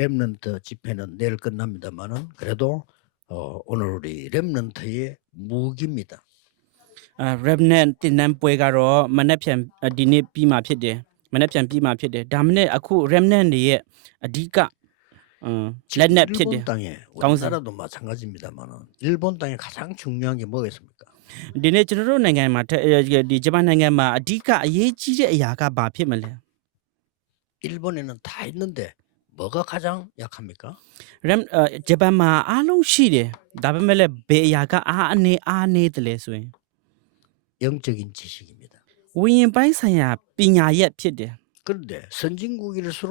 렘넌트 집회는 내일 끝납니다만은 그래도 오늘 우리 렘넌트의 무기입니다. remnant တင်နန်းပွဲကတော့မနေ့ပြန်ဒီနေ့ပြီးမှဖြစ်တယ်မနေ့ပြန်ပြီးမှဖြစ်တယ်ဒါမှနဲ့အခု remnant တွေရဲ့အဓိကလက်နက်ဖြစ်တယ် 일본 땅에 우리나라도 마찬가지입니다만은 일본 땅에 가장 중요한 게 뭐겠습니까? ဒီနေ့ကျွန်တော်တို့နိုင်ငံမှာဒီဂျပန်နိုင်ငံမှာအဓိကအရေးကြီးတဲ့အရာကဘာဖြစ်မလဲ 일본에는 다 있는데 뭐가 가장 약합니까? rem ဂျပန်မှာအားလုံးရှိတယ်ဒါပေမဲ့လည်းဘယ်အရာကအားနေတယ်လဲဆိုရင် 영적인 지식입니다. ဝိညာဉ်ပိုင်းဆိုင်ရာပညာရက်ဖြစ်တယ် 그런데 선진국일수록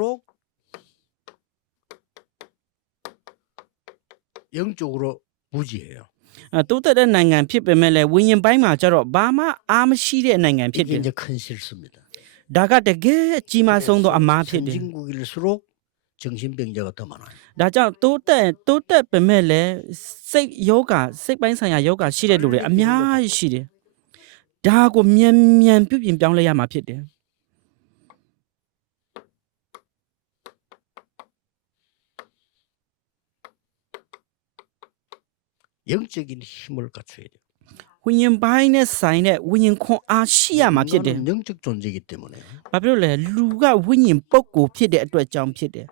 영적으로 무지해요. တိုးတက်တဲ့နိုင်ငံဖြစ်ပေမဲ့လည်းဝိညာဉ်ပိုင်းမှာကျတော့ဘာမှအားမရှိတဲ့နိုင်ငံဖြစ်တ 이게 ယ် 이제 큰 실수입니다. ဒါကတကယ်အကြီးမားဆုံးသောအမှားဖြစ်တယ် 선진국일수록 정신병자가 더 많아요. ဒါကြောင့်တိုးတက်ပေမဲ့လည်းစိတ်ပိုင်းဆိုင်ရာယောဂရှိတဲ့လူတွေအများကြီးရှိတယ်ဒါကိုမြန်ပြုပြင်ပြောင်းလဲရမှာဖြစ်တယ် 영적인 힘을 갖춰야 돼요. ဝိညာဉ်ပိုင်းနဲ့ဆိုင်တဲ့ဝိညာဉ်ခွန်အားရှိရမှာဖြစ်တယ် 인간은 영적 존재이기 때문에 ဘာဖြစ်လို့လဲလူကဝိညာဉ်ပုဂ္ဂိုလ်ဖြစ်တဲ့အတွက်ကြောင့်ဖြစ်တယ်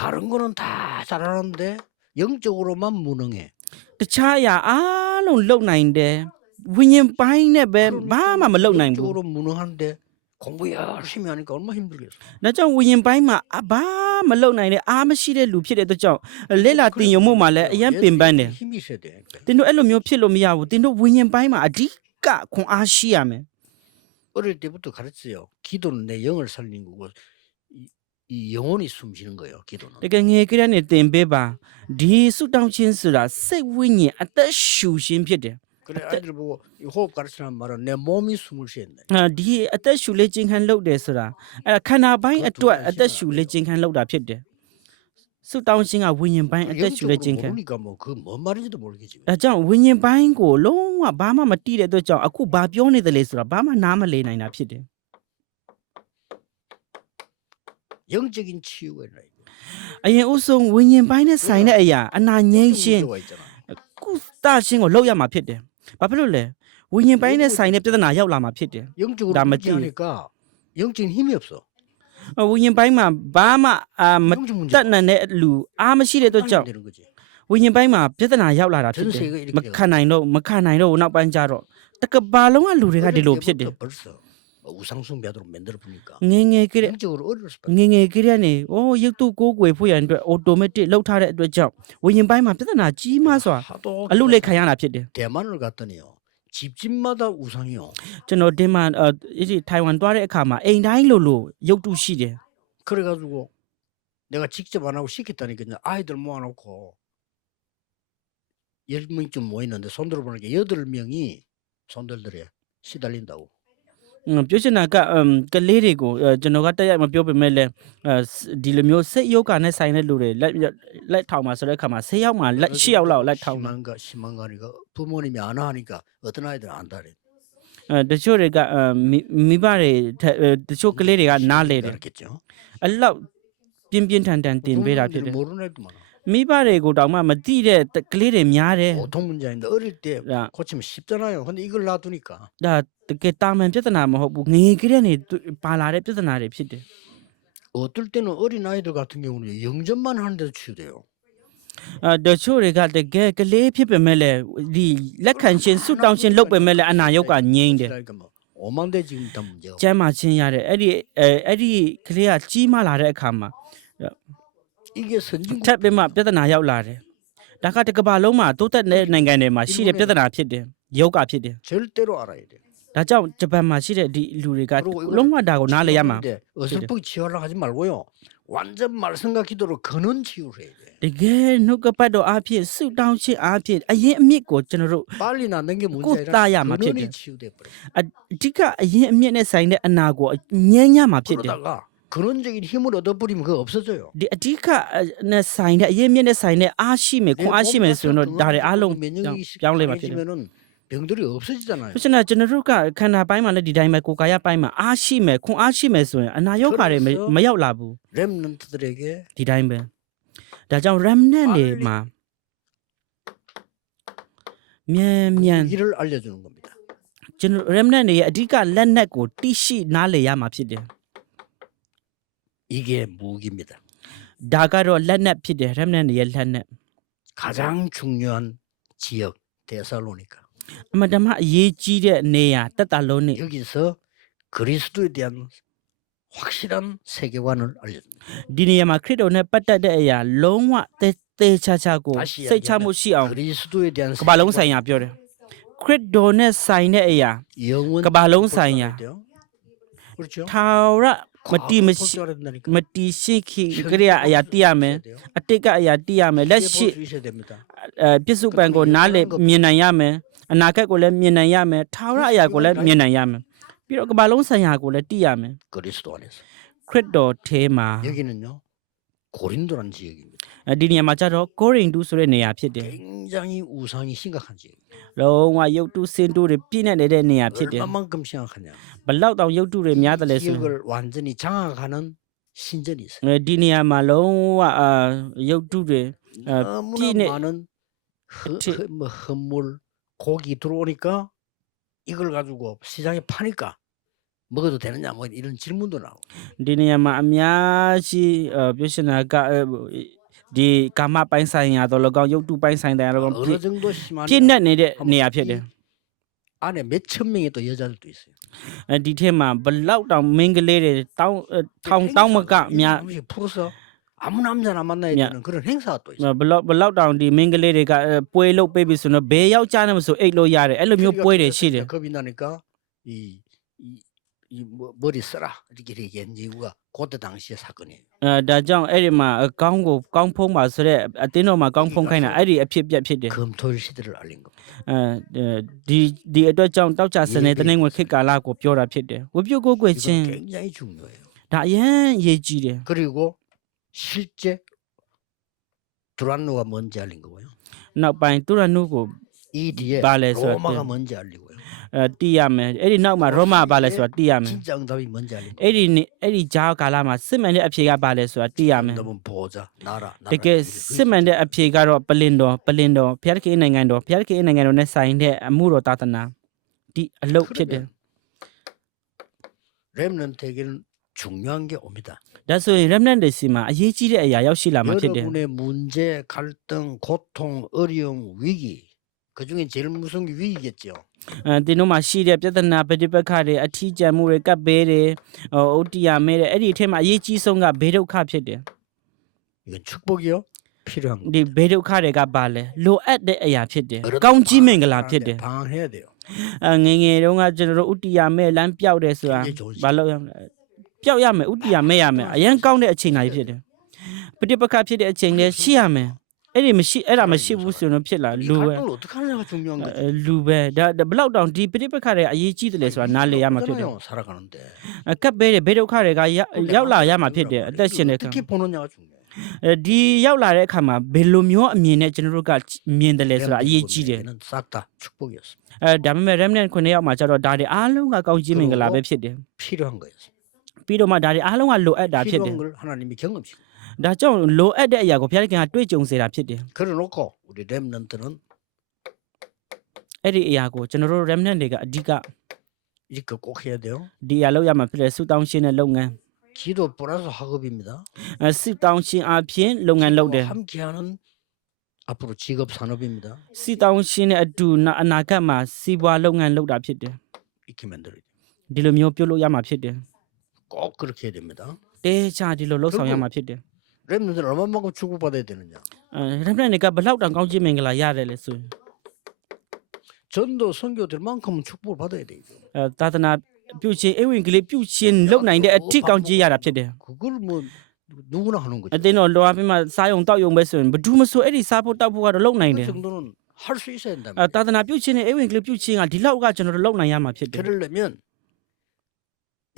다른 거는 다 잘하는데 영적으로만 무능해. တခြားအရာအားလုံးလုပ်နိုင်တယ်ဝိညာဉ်ပိုင်းနဲ့ပဲဘာမှမလုပ်နိုင်ဘူး 영적으로 무능한데 공부 열심히 하니까 얼마나 힘들겠어. ဒါကြောင့်ဝိညာဉ်ပိုင်းမှာဘာမလုပ်နိုင်တဲ့အားမရှိတဲ့လူဖြစ်တဲ့အတွက်ကြောင့်လက်လာတင်ယုံမှုမှာလည်းအရင်ပင်ပန်းတယ် 힘이 있어야 돼. တင်တို့အဲ့လိုမျိုးဖြစ်လို့မရဘူးတင်တို့ဝိညာဉ်ပိုင်းမှာအဓိကခွန်အားရှိရမယ် 어릴 때부터 가르쳐요. 기도는 내 영을 살리는 거고 이 영혼이 숨쉬는 거예요. 기도는. တကယ်ငယ်ကလေးနဲ့တင်ပေးပါဒီဆုတောင်းခြင်းဆိုတာစိတ်ဝိညာဉ်အသက်ရှူခြင်းဖြစ်တယ် 그래 아이들 보고 이 호흡 가르치는 말은 내 몸이 숨을 쉬었네. ဒီအသက်ရှူလေ့ကျင့်ခန်းလုပ်တယ်ဆိုတာအဲ့ဒါခန္ဓာပိုင်းအတွက်အသက်ရှူလေ့ကျင့်ခန်းလုပ်တာဖြစ်တယ်ဆုတောင်းခြင်းကဝိညာဉ်ပိုင်းအသက်ရှူလေ့ကျင့်ခန်း 모르니까 뭐 그 뭔 말인지도 모르겠지. ဒါကြောင့်ဝိညာဉ်ပိုင်းကိုလုံးဝဘာမှမတိတဲ့အတွက်ကြောင့်အခုဘာပြောနေတယ်လဲဆိုတာဘာမှနားမလည်နိုင်တာဖြစ်တယ် 영적인 치유가 있나 이거. အရင်ဦးဆုံးဝိညာဉ်ပိုင်းနဲ့ဆိုင်တဲ့အရာအနာငြိမ်းခြင်း 문제가 있잖아. ကုသခြင်းကိုလုပ်ရမှာဖြစ်တယ်ဘာဖြစ်လို့လဲဝိညာဉ်ပိုင်းနဲ့ဆိုင်တဲ့ပြဿနာရောက်လာမှာဖြစ်တယ် 영적으로 나 무지하니까 영적인 힘이 없어. ဝိညာဉ်ပိုင်းမှာဘာမှမ 영적 문제. တတ်နိုင်တဲ့လူအားမရှိတဲ့အတွက်ကြောင့် 되는 거지. ဝိညာဉ်ပိုင်းမှာပြဿနာရောက်လာတာဖြစ်တယ်မခံနိုင်တော့နောက်ပိုင်းကျတော့တကဘာလုံးကလူတွေကဒီလိုဖြစ်တယ် 어릴 때부터 벌써 우상숭배하도록 만들어 보니까 ငယ်ငယ်ကလေး 영적으로 어려울 수밖에. ငယ်ငယ်ကလေးကနေရုပ်တုကိုးကွယ်ဖို့ရန်အတွက် automatic လောက်ထားတဲ့အတွက်ကြောင့်ဝိညာဉ်ပိုင်းမှာပြဿနာကြီးမားစွာ 하도 အလုလိခံရတာဖြစ်တယ် 대만을 갔더니요. 집집마다 우상이요. ကျွန်တော်ဒီမှာဒီထိုင်ဝမ်သွားတဲ့အခါမှာအိမ်တိုင်းလိုရုပ်တုရှိတယ် 그래가지고 내가 직접 안 하고 시켰다니까 그냥 아이들 모아놓고 10명쯤 모였는데 손들어 보니까 8명이 손들더래 시달린다고. ပြောချင်တာကကလေးတွေကိုကျွန်တော်ကတက်ရိုက်မပြောပေမဲ့လည်းဒီလိုမျိုးစိတ်ယောဂနဲ့ဆိုင်တဲ့လူတွေလက်ထောင်မှာဆိုတဲ့အခါမှာ10ယောက်မှာလက်10ယောက်လောက်လက်ထောင် 심한가니까 부모님이 안 하니까 어떤 아이들은 안다래. တချို့တွေကမိဘတွေတချို့ကလေးတွေကနားလေတယ် 그렇겠죠. အဲ့လောက်ပြင်းထန်တင်ပေးတာဖြစ်တယ် 모르는 애도 많아. မိဘတွေကိုတောင်မှမသိတဲ့ကလေးတွေများတယ် 보통 문제인데 어릴 때 야. 고치면 쉽잖아요. 근데 이걸 놔두니까 ဒါတကယ်တာမန်ပြဿနာမဟုတ်ဘူးငယ်ကလေးကနေပါလာတဲ့ပြဿနာတွေဖြစ်တယ် 어떨 때는 어린 아이들 같은 경우는 영접만 하는데도 치유돼요. တချို့တွေကတကယ်ကလေးဖြစ်ပေမဲ့လည်းဒီလက်ခံခြင်းဆုတောင်းခြင်းလုပ်ပေမဲ့လည်းအနာရောဂါငြိမ်းတယ် 그러니까 뭐 오만대 지금 다 문제가. ကျမ်းမာခြင်းရတဲ့အဲ့ဒီကလေးကကြီးမားလာတဲ့အခါမှာ 이게 선진국 ထပ်ပြီးမှပြဿနာရောက်လာတယ်ဒါကတကဘာလုံးမှာတိုးတက်တဲ့နိုင်ငံတွေမှာရှိတဲ့ပြဿနာဖြစ်တယ်ယောဂဖြစ်တယ် 절대로 알아야 돼. ဒါကြောင့်ဂျပန်မှာရှိတဲ့ဒီလူတွေကလုံးဝဒါကိုနားလည်ရမှာ 어설프게 치유하려고 하지 말고요. 완전 말씀과 기도로 근원 치유를 해야 돼. တကယ်နှုတ်ကပတ်တော်အားဖြင့်ဆုတောင်းခြင်းအားဖြင့်အရင်အမြစ်ကိုကျွန်တော်တို့ 빨리 낫는 게 문제가 따야 아니라 맞겠대. 근원이 치유돼 버려. အဓိကအရင်အမြစ်နဲ့ဆိုင်တဲ့အနာကိုငြိမ်းရမှာဖြစ်တယ် 그러다가 근원적인 힘을 얻어버리면 그거 없어져요. ဒီအဓိကနဲ့ဆိုင်တဲ့အရင်အမြစ်နဲ့ဆိုင်တဲ့အားရှိမယ်ခွန်အားရှိမယ်ဆိုတော့ဒါတွေအားလုံးပြောင်းလဲမှာဖြစ်တယ် 면은 병들이 없어지잖아요. ဆိုတော့ကျွန်တော်တို့ကခန္ဓာပိုင်းမှာလည်းဒီတိုင်းပဲကိုယ်ကာယပိုင်းမှာအားရှိမယ်ခွန်အားရှိမယ်ဆိုရင်အနာရောဂါတွေမရောက်လာဘူး 렘넌트들에게 ဒီတိုင်းပဲ ဒါကြောင့် remnant တွေမှာမြန် 무기를 알려주는 겁니다. ကျွန်တော် remnant တွေရဲ့အဓိကလက်နက်ကိုတိရှိနားလည်ရမှာဖြစ်တယ် 이게 무기입니다. ဒါကတော့လက်နက်ဖြစ်တယ် remnant တွေရဲ့လက်နက် 가장 중요한 지역 데살로니가. အမှန်တမ်းအရေးကြီးတဲ့နေရာတက်တာလုံးနေ 여기서 그리스도에 대한 확실한 세계관을 알려줍니다. ဒီနေရာမှာခရစ်တော်နဲ့ပတ်သက်တဲ့အရာလုံးဝသေချာချာကို 다시 စိတ်ချမှု 이야기하면 ရှိအောင် 그리스도에 대한 ကမ္ဘာလုံးဆိုင်ရာပြောတယ်ခရစ်တော်နဲ့ဆိုင်တဲ့အရာ 영원 그발롱 사이야. 그렇죠? ထာဝရမတီမရှိမတီရှိခိကရိယာအရာသိရမယ်အတိတ်ကအရာသိရမယ်လက်ရှိ 수 있어야 됩니다. ပြစ္ဆုတ်ပံကိုနားလေမြင်နိုင်ရမယ်အနာဂတ်ကိုလည်းမြင်နိုင်ရမယ်ထာဝရအရာကိုလည်းမြင်နိုင်ရမယ်ပြီးတော့ကမ္ဘာလုံးဆိုင်ရာကိုလည်းသိရမယ် 그리스도 안에서. ခရစ်တော်ထဲမှာ 여기는요. 고린도라는 지역입니다. ဒီနေရာမှာကျတော့ကိုရိန္သုဆိုတဲ့နေရာဖြစ်တယ် 굉장히 우상이 심각한 지역. လုံးဝရုပ်တုစင်တုတွေပြည့်နေတဲ့နေရာဖြစ်တယ် 얼마만큼 심각하냐. ဘလောက်တောင်ရုပ်တုတွေများတယ်လဲဆို 지역을 완전히 장악하는 신전이 있어요. ဒီနေရာမှာလုံးဝရုပ်တုတွေ 너무나 피네. 많은 뭐 헌물 고기 들어오니까 이걸 가지고 시장에 파니까 먹어도 되느냐 뭐 이런 질문도 나오고 ဒီနေရာမှာအများကြီးပြောရှင်တာကဒီကာမပိုင်းဆိုင်ရာတော့၎င်းရုပ်တုပိုင်းဆိုင်တဲ့၎င်း 어느 정도 심하냐 ပြည့်နေတဲ့နေရာဖြစ်တယ် 안에 몇천 명의 또 여자들도 있어요. ဒီထဲမှာဘလောက်တောင်မင်းကလေးတွေတောင်းထောင်တောင်းမကများ 풀어서 아무 남자나 만나야 야. 되는 그런 행사가 또 있어요. ဘလောက်တောင်ဒီမင်းကလေးတွေကပွဲလုပ်ပေးပြီဆိုတော့ဘယ်ယောက်ျားနဲ့မဆိုအိတ်လို့ရတယ်အဲ့လိုမျိုးပွဲတွေရှိတယ် 겁이 나니까 이 머리 써라 이렇게 얘기한 이유가 그때 당시의 사건이에요. ဒါကြောင့်အဲ့ဒီမှာကောင်းကိုကောင်းဖုံးပါဆိုတဲ့အတင်းတော်မှာကောင်းဖုံးခိုင်းတာအဲ့ဒီအဖြစ်ပြက်ဖြစ်တယ် 금토일 시대를 알린 겁니다. ဒီအတွက်ကြောင့်တောက်ကြစနေတနေ့ဝင်ခေတ်ကာလကိုပြောတာဖြစ်တယ်ဝပြုတ်ကိုကို 이건 ချင်း 굉장히 중요해요. ဒါအရင်ရေးကြည့်တယ် 그리고 실제 두란노가 뭔지 알린 거고요. နောက်ပိုင်းတူရနုကို 이 뒤에 발레에서 로마가 어때요? 뭔지 알리고요. တီးရမယ်အဲ့ဒီနောက်မှာရောမဘာလဲဆိုတာတီးရမယ် 진짜 응답이 뭔지 알린 거예요. အဲ့ဒီဂျာကာလာမှာစစ်မှန်တဲ့အဖြေကဘာလဲဆိုတာတီးရမယ် 응답은 보호자, 나라, တကယ်စစ်မှန်တဲ့အဖြေကတော့ပလင်တော်ဘုရားခင်နိုင်ငံတော်ဘုရားခင်နိုင်ငံတော်နဲ့ဆိုင်တဲ့အမှုတော်သာသနာဒီအလုပ်ဖြစ်တယ် 렘넌트에게는 중요한 게 옵니다. ဒါဆိုရင် remnant တွေစီမှာအရေးကြီးတဲ့အရာရောက်ရှိလာမှာဖြစ်တယ် 여러분의 문제, 갈등, 고통, 어려움, 위기 그 중에 제일 무서운 게 위기겠죠. တင်းတို့မှာရှိတဲ့ပြဿနာပဋိပက္ခတွေအထီးကျန်မှုတွေကပ်ဘေးတွေအိုတီယာမဲတွေအဲ့ဒီအထက်မှာအရေးကြီးဆုံးကဘေးဒုက္ခဖြစ်တယ် 이건 축복이요. 필요한 거. ဒီဘေးဒုက္ခတွေကဘာလဲလိုအပ်တဲ့အရာဖြစ်တယ်ကောင်းကြီးမင်္ဂလာဖြစ်တယ် 방해해야 돼요. ငယ်ငယ်တုန်းကကျွန်တော်တို့ဥတီယာမဲလမ်းပြောက်တယ်ဆိုတာ 굉장히 좋은 ဘာလို့ရမလဲပြောက်ရမယ်ဥတီယာမဲရမယ်အရင်ကောင်းတဲ့အချိန်တိုင်းဖြစ်တယ်ပဋိပက္ခဖြစ်တဲ့အချိန်လည်းရှိရမယ်အဲ့ဒါမရှိဘူးဆိုတော့ဖြစ်လာ 이 လူပဲ 갈등을 어떻게 하느냐가 중요한 거죠. လူပဲဒါဘလောက်တောင်ဒီပဋိပက္ခတွေအရေးကြီးတယ်လေဆိုတာနားလည်ရမှာဖြစ်တယ် 없잖아요, 살아가는데. ကပ်ဘေးတွေဘေးဒုက္ခတွေကရောက်လာရမှာဖြစ်တယ်အသက်ရှင်တဲ့အခါ 어떻게 보느냐가 중요해요. ဒီရောက်လာတဲ့အခါမှာဘယ်လိုမျိုးအမြင်နဲ့ကျွန်တော်တို့ကမြင်တယ်လဲဆိုတာအရေးကြီးတယ် 렘넌트는 싹 다 축복이었습니다. ဒါပေမဲ့ remnant 9ယောက်မှာကျတော့ဒါတွေအားလုံးကကောင်းကြီးမင်္ဂလာပဲဖြစ်တယ် 필요한 거였어요. ပြီးတော့မှဒါတွေအားလုံးကလိုအပ်တာဖြစ်တယ် 필요한 걸 하나님이 경험시켜요. ဒါကြောင့်လိုအပ်တဲ့အရာကိုဘုရားခင်ကတွေ့ကြုံစေတာဖြစ်တယ် 그래놓고 우리 렘넌트는 အဲ့ဒီအရာကိုကျွန်တော်တို့ remnant တွေကအဓိက 이렇게 꼭 해야 돼요. ဒီအရာလောက်ရမှာဖြစ်တယ်ဆုတောင်းရှင်းတဲ့လုပ်ငန်း 기도 플러스 학업입니다. ဆုတောင်းရှင်းအပြင်လုပ်ငန်းလုပ်တယ် 함께하는 앞으로 직업 산업입니다. ဆုတောင်းရှင်းတဲ့အတူအနာဂတ်မှာစီးပွားလုပ်ငန်းလုပ်တာဖြစ်တယ် 이렇게 만들어야 돼요. ဒီလိုမျိုးပြုတ်လို့ရမှာဖြစ်တယ် 꼭 그렇게 해야 됩니다. တဲချာဒီလိုလှုပ်ဆောင်ရမှာဖြစ်တယ် 렘넌트는 얼마만큼 축복받아야 되느냐. remnant တွေကဘလောက်တောင်ကောင်းကြီးမင်္ဂလာရတယ်လဲဆိုရင် 전도 선교될 만큼은 축복을 받아야 되죠. သာသနာပြုခြင်းအဝင်ကလေးပြုခြင်းလုပ်နိုင်တဲ့အထစ်ကောင်းကြီးရတာဖြစ်တယ် 그걸 뭐 누구나 하는 거죠. အတင်းတော့လောအပြင်မှာစားယုံတောက်ယုံပဲဆိုရင်ဘယ်သူမဆိုအဲ့ဒီစားဖို့တောက်ဖို့ကတော့လုပ်နိုင်တယ် 그 정도는 할 수 있어야 된다. သာသနာပြုခြင်းနဲ့အဝင်ကလေးပြုခြင်းကဒီလောက်ကကျွန်တော်တို့လုပ်နိုင်ရမှာဖြစ်တယ် 그러려면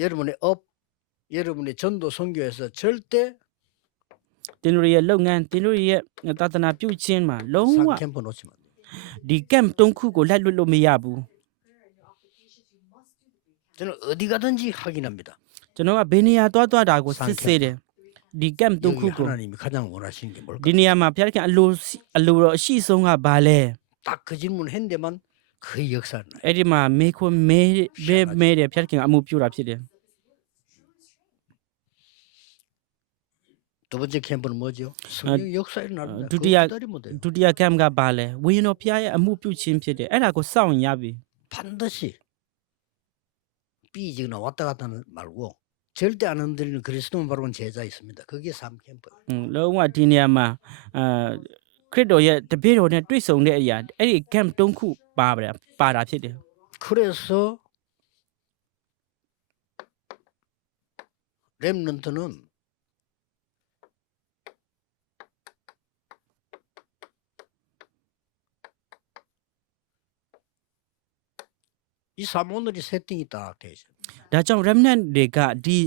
여러분의 업, 여러분의 전도 선교에서 절대 တင်းတို့ရဲ့လုပ်ငန်းတင်းတို့ရဲ့သာသနာပြုခြင်းမှာလုံးဝ 산 캠프 놓치면 안 돼요. ဒီ camp 3ခုကိုလက်လွတ်လို့မရဘူး 저는 어디 가든지 확인합니다. ကျွန်တော်ကဘယ်နေရာသွားတာကိုစစ်ဆေးတယ် ဒီကမ်တုံး 여기 ခုကို 하나님이 가장 원하시는 게 뭘까? ဒီနေရာမှာဖျားခင်အလိုတော့အရှိဆုံးကဘာလဲ 딱 그 질문 했는데만 거의 역사를 나요. အဲ့ဒီမှာမေခွန်းမဲတယ်ဖျားခင်အမှုပြုတာဖြစ်တယ် 두 번째 캠프는 뭐죠? 성령 역사에 나릅니다. 두디야- 그거 기다리면 돼요. ဒုတိယကမ်ကဘာလဲဝိညာဉ်တော်ဖျားရဲ့အမှုပြုခြင်းဖြစ်တယ်အဲ့ဒါကိုစောင့်ရပြီ 반드시 삐지거나 왔다 갔다 하는 말고 절대 안 흔들리는 그리스도만 바라본 제자 있습니다. 그게 3캠프. လုံးဝဒီနေရာမှာခရစ်တော်ရဲ့တပည့်တော်နဲ့တွေ့ဆုံတဲ့အရာအဲ့ဒီကမ်တုံးခုပါတာဖြစ်တယ် 그래서 렘넌트는 이 사모늘이 세팅이 딱 돼 있어요. ဒါကြောင့် remnant တွေကဒီ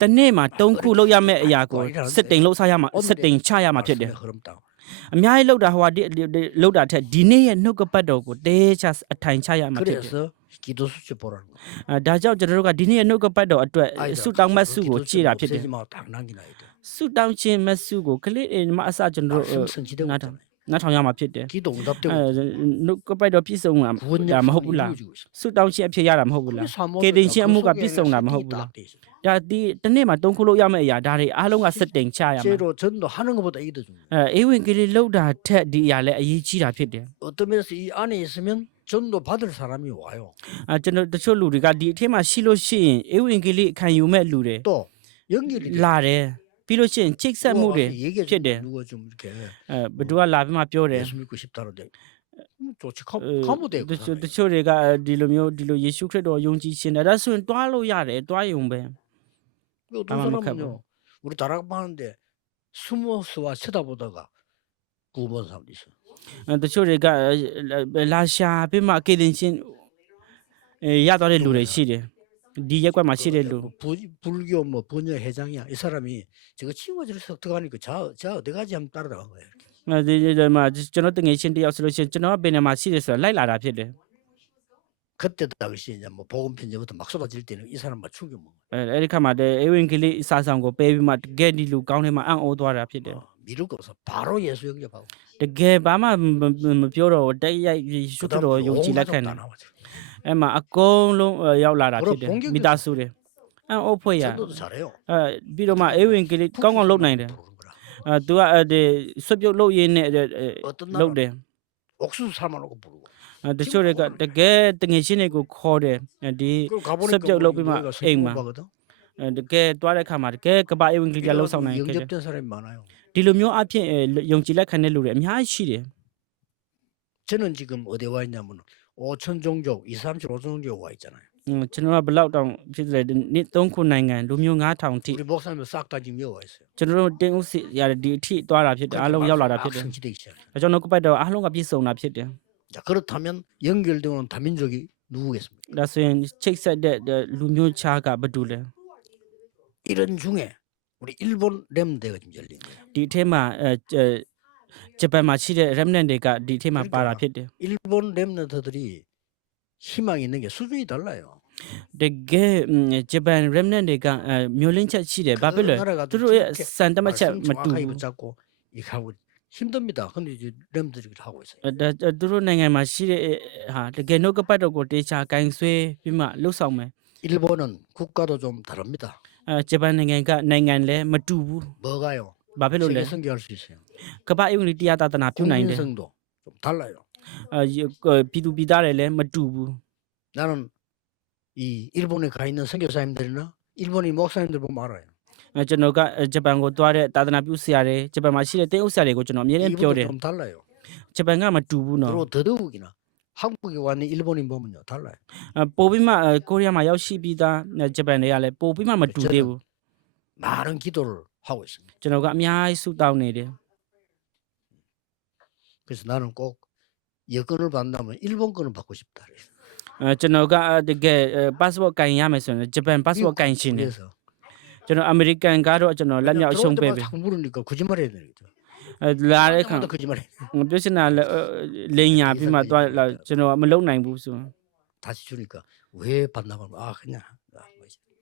တနေ့မှာတုံးခုလောက်ရမယ့်အရာကိုစက်တင်လောက်စားရမှာစက်တင်ချရမှာဖြစ်တယ် 말씀의 흐름 따라. အများကြီးလောက်တာဟိုလောက်တာထက်ဒီနေ့ရဲ့နှုတ်ကပတ်တော်ကိုတေးချအထိုင်ချရမှာဖြစ်တယ် 그래서 기도 수치 보라는 거. ဒါကြောင့်ကျွန်တော်တို့ကဒီနေ့ရဲ့နှုတ်ကပတ်တော်အတွက်ဆုတောင်းမတ်ဆုကိုကြည်တာဖြစ်တယ် 없애지 말고 딱 남겨놔야 돼. ဆုတောင်းခြင်းမတ်ဆုကိုကလေးတွေမှာအစကျွန်တော်တို့ 말씀 성취되고 나다. 있잖아요. နားထောင်ရမှာဖြစ်တယ် 기도 응답되고 နှုတ်ကပတ်တော်ပြည့်စုံမှာ 구원 ဒါမဟုတ် 역사가 ဘူးလား 이루어지고 있어요. ဆုတောင်းခြင်းအဖြစ်ရတာမဟုတ်ဘူးလား 그게 사모들이다. 개인신 그 업무가 속에 빗속나 세팅이 먹어보라. 딱 돼 있어요. ဒါဒီတနေ့မှာတုံးခုလောက်ရမယ့်အရာဒါတွေအားလုံးကစက်တင်ချရမှာ 실제로 전도하는 것보다 이게 더 중요해요. အေဝံဂေလိလောက်တာထက်ဒီအရာလည်းအရေးကြီးတာဖြစ်တယ် 어떤 면에서 이 안에 있으면 전도 받을 사람이 와요. ကျွန်တော်တချို့လူတွေကဒီအထက်မှာရှိလို့ရှိရင်အေဝံဂေလိခံယူမဲ့လူတွေ 또 연결이 돼. လာတယ်ပြီးလို့ရှိရင်ချိတ်ဆက်မှုတွေ 누가 얘기해ဖြစ်တယ် 누가 좀 이렇게 ဘယ်သူကလာပြီးမှပြောတယ် 예수 믿고 싶다는데 좋지 가면 돼요. တချို့တွေကဒီလိုမျိုးဒီလိုယေရှုခရစ်တော်ယုံကြည်ခြင်းတယ်ဒါဆိုရင်တွားလို့ရတယ်တွားယုံပဲ 어떤 아마 뭐 사람은요. 우리 다락방 하는데 숨어서 쳐다보다가 구원 사람도 있어요. တချို့တွေကလာရှာပြီးမှကေတင်ချင်းရသွားတဲ့လူတွေရှိတယ်ဒီရက်ကွက်မှာရှိတဲ့လူ 불교 뭐 번역 회장이야. 이 사람이 저거 친구들에서 들어가니까 저 어디 가지 하면 따라간 거예요. ဒီမှာကျွန်တော်တငယ်ချင်းတယောက်ဆိုလို့ရှိရင်ကျွန်တော်ကဘယ်နေမှာရှိတယ်ဆိုတော့လိုက်လာတာဖြစ်တယ် 그때 당시 이제 뭐 복음 편지부터 막 쏟아질 때는 이 사람만 죽여 먹어. အဲ့ဒီခါမှာအေဝံဂေလိစာဆောင်ကိုပေးပြီးမှတကယ်ဒီလူကောင်းထဲမှာအံ့ဩသွားတာဖြစ်တယ် 미룰 거 없어. 바로 예수 영접하고. တကယ်ဘာမှမပြောတော့တိုက်ရိုက်ယေရှုခရစ်တော်ယုံကြည်လက်ခံ 다 တယ် 나와죠. အဲ့မှာအကုန်လုံးရောက်လာတာဖြစ်တယ်မိသားစုတွေအံ့ဩဖွယ်ရ 전도도 잘해요. ပြီးတော့မှအေဝံဂေလိကောင်းကောင်းလုပ်နိုင်တယ် 부르는 거라.သူကဒီဆွပြုတ်လုပ်ရင်းနဲ့ 어떤 လုပ် 날은 တယ် 옥수수 삶아놓고 부르고. တချို့တွေကတကယ်တငယ်ချင်းတွေကိုခေါ်တယ်ဒီ 그걸 가보니까 섭적 우리 로비마 여기가 에이마. 성공하거든. တကယ်တွားတဲ့ခါမှာတကယ်ကပ္ပအေဝံဂေလိလောက်ဆောင်နိုင်ခဲ့တယ် 영접된 사람이 많아요. ဒီလိုမျိုးအဖြစ်ယုံကြည်လက်ခံတဲ့လူတွေအများကြီးရှိတယ် 저는 지금 어디 와 있냐면 5천 종족, 2, 35 종족 와 있잖아요. ကျွန်တော်ကဘယ်လောက်တောင်ဖြစ်တယ်နေ့3ခုနိုင်ငံလူမျိုး9000ထိ 우리 목사님 싹 다 지금 여기 와 있어요. ကျွန်တော်တို့တင်းဥစီရတဲ့ဒီအထိတွားတာဖြစ်တယ်အားလုံးရောက်လာတာဖြစ်တယ် 성취되기 시작해요. ဒါကြောင့်တော့ကပတ်တော်အားလုံးကပြည့်စုံတာဖြစ်တယ် 자, 그렇다면 연결되는 다민족이 누구겠습니까? ဒါဆိုရင်ချိတ်ဆက်တဲ့လူမျိုးခြားကဘာတူလဲ 이런 중에 우리 일본 렘대가 지금 열린 거예요. ဒီအထက်မှာဂျပန်မှာရှိတဲ့ remnant တွေကဒီအထက်မှာပါတာဖြစ်တယ် 일본 렘넌트들이 희망이 있는 게 수준이 달라요. တကယ်ဂျပန် remnant တွေကမျိုးလင်းချက်ရှိတယ်ဘာဖြစ်လဲ 나라가 သူတို့ရဲ့စံတတ်မှတ်ချက် 말씀 မတူ 정확하게 ဘူး 붙잡고 이렇게 하고 힘듭니다. 근데 이제 렘들이 하고 있어요. သူတို့နိုင်ငံမှာရှိတဲ့ဟာတကယ်နှုတ်ကပတ်တော်ကိုတေချာဂိုင်းဆွဲပြီးမှလှုပ်ဆောင်မယ် 일본은 국가도 좀 다릅니다. ဂျပန်နိုင်ငံကနိုင်ငံလည်းမတူဘူး 뭐가요? ဘာဖြစ်လို့လဲ 세계 선교할 수 있어요. ကပ္ပအေဝံဂေလိတရားသာသနာပြုနိုင်တယ် 국민성도 좀 달라요. ပြည်သူပြည်သားတွေလည်းမတူဘူး 나는 이 일본에 가 있는 선교사님들이나 일본인 목사님들 보면 알아요. ကျွန်တော်ကဂျပန်ကိုသွားတဲ့သာသနာပြုဆရာတွေဂျပန်မှာရှိတဲ့တင်းဥဆရာတွေကိုကျွန်တော်အမြဲတမ်းပြော 이분도 တယ် 좀 달라요. ဂျပန်ကမတူဘူးနော် 그리고 더더욱이나 한국에 와 있는 일본인 보면요 달라요. ပို့ပြီးမှကိုရီးယားမှာရောက်ရှိပြီးသားဂျပန်တွေကလည်းပို့ပြီးမှမတူသေးဘူး 많은 기도를 하고 있습니다. ကျွန်တော်ကအများကြီးဆုတောင်းနေတယ် 그래서 나는 꼭 여권을 받는다면 일본 거는 받고 싶다. 그래서. ကျွန်တော်ကတကယ် passport ကင်ရမယ်ဆိုရင်ဂျပန် passport ကင်ရှင်တယ် 그래서 ကျွန်တော်အမေရိကန်ကတော့ကျွန်တော်လက်မြောက်အရှုံးပေးပဲ 자꾸 물으니까 거짓말해야 되겠죠. လာတဲ့ခါ 거짓말해. ပြောချင်တာလိန်ညာပြီးမှသွားကျွန်တော်မလုံနိုင်ဘူးဆို 다시 주니까 왜 받나 보면 아 그냥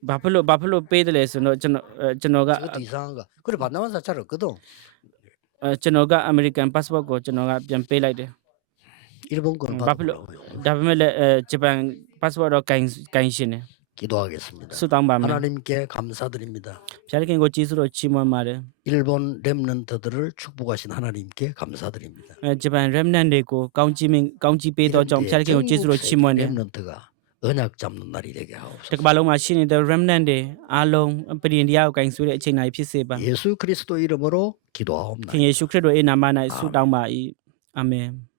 뭐 바플로 빼들래 서너 저너가 저것도 이상한 거. 그래 반나만사 잘었거든. 저너가 아메리칸 파스포트 고 저너가 ပြန်ပေးလိုက်တယ် 일본 거는 바플로 받아보라고요. ဒါပေမဲ့လည်းဂျပန် passport တော့ကန်ရှင်တယ် 기도하겠습니다. ဆုတောင်းပါမယ် 하나님께 감사드립니다. ဖျားခင်ကိုကျေးဇူးတော်ချီးမွမ်းပါတယ် 일본 렘넌트들을 축복하신 하나님께 감사드립니다. ဂျပန် remnant တွေကိုကောင်းကြီးပေးတော့ကြောင့်ဖျားခင်ကိုကျေးဇူးတော်ချီးမွမ်းတယ် 렘넌트가 언약 잡는 날이 되게 တ 하옵소서. ကမ္ဘာလုံးမှာရှိနေတဲ့ remnant တွေအားလုံးပရိတရားကိုကန်ဆွေးတဲ့အချိန်တိုင်းဖြစ်စေပါ 예수 그리스도 이름으로 기도하옵나이다. ခင်ယေရှုခရစ်တော်ရဲ့နာမ၌ဆုတောင်းပါ၏အာမင်